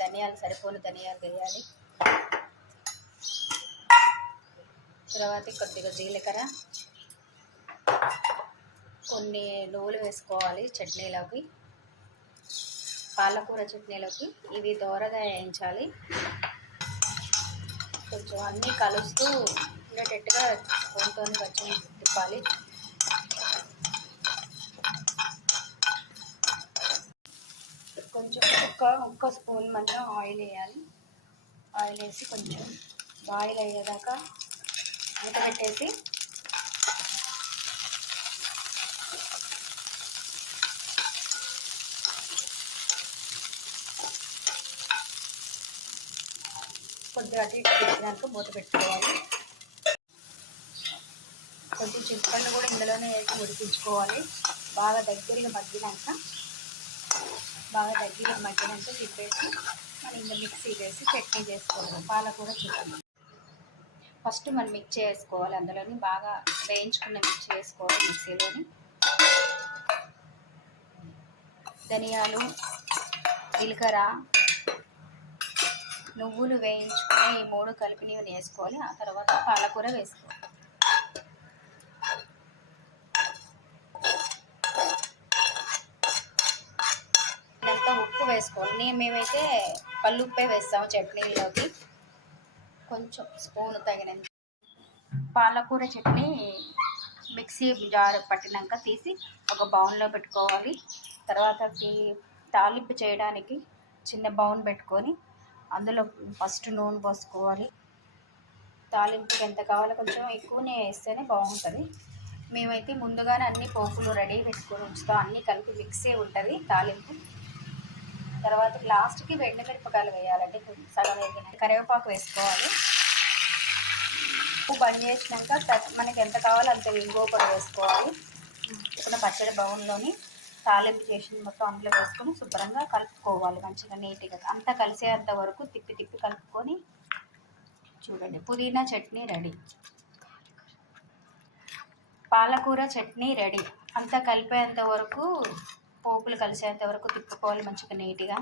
ధనియాలు, సరిపోని ధనియాలు వేయాలి. తర్వాత కొద్దిగా జీలకర్ర, కొన్ని నువ్వులు వేసుకోవాలి చట్నీలోకి, పాలకూర చట్నీలోకి. ఇవి దోరగా వేయించాలి. కొంచెం అన్నీ కలుస్తూ ఉండేటట్టుగా స్పూన్తో కొంచెం తిప్పాలి. కొంచెం ఒక్క స్పూన్ మందం ఆయిల్ వేయాలి. ఆయిల్ వేసి కొంచెం బాయిల్ అయ్యేదాకా మూత పెట్టేసి కొద్దిగా అటు ఇటు పెట్టినాక మూత పెట్టుకోవాలి. కొద్దిగా చింతపండు కూడా ఇందులోనే వేసి ఉడికించుకోవాలి. బాగా దగ్గరగా మగ్గినాక తిప్పేసి మనం ఇంకా మిక్సీ వేసి చట్నీ చేసుకోవాలి. పాలకూర చట్నీ ఫస్ట్ మనం మిక్స్ చేసుకోవాలి. అందులోని బాగా వేయించుకున్న మిక్స్ చేసుకోవాలి. మిక్సీలోని ధనియాలు, జీలకర్ర, నువ్వులు వేయించుకొని ఈ 3 కలిపినవి వేసుకోవాలి. ఆ తర్వాత పాలకూర వేసుకోవాలి. ఇదంతా ఉప్పు వేసుకోవాలి. మేమైతే కల్లుప్పే వేస్తాము చట్నీలోకి, కొంచెం స్పూన్ తగినంత. పాలకూర చట్నీ మిక్సీ జార్ పట్టినాక తీసి ఒక బౌల్లో పెట్టుకోవాలి. తర్వాత తాలింపు చేయడానికి చిన్న బౌన్ పెట్టుకొని అందులో ఫస్ట్ నూనె పోసుకోవాలి. తాలింపుకి ఎంత కావాలో కొంచెం ఎక్కువనే వేస్తేనే బాగుంటుంది. మేమైతే ముందుగానే అన్ని పోపులు రెడీ పెట్టుకొని ఉంచుతాం. అన్నీ కలిపి మిక్సీ ఉంటుంది తాలింపు. తర్వాత లాస్ట్కి ఎండుమిరపకాయలు వేయాలంటే సగం వేగిన కరివేపాకు వేసుకోవాలి. ఉప్పు బంద్ చేసినాక మనకి ఎంత కావాలో అంత ఇంగువ కూడా వేసుకోవాలి. ఇప్పుడు పచ్చడి బౌన్లోని తాలింపు చేసిన మొత్తం అందులో వేసుకొని శుభ్రంగా కలుపుకోవాలి. మంచిగా నీట్గా అంతా కలిసేంత వరకు తిప్పి కలుపుకొని చూడండి, పుదీనా చట్నీ రెడీ, పాలకూర చట్నీ రెడీ. అంతా కలిపేంత వరకు, పోపులు కలిసేంత వరకు తిప్పుకోవాలి మంచిగా నీట్గా.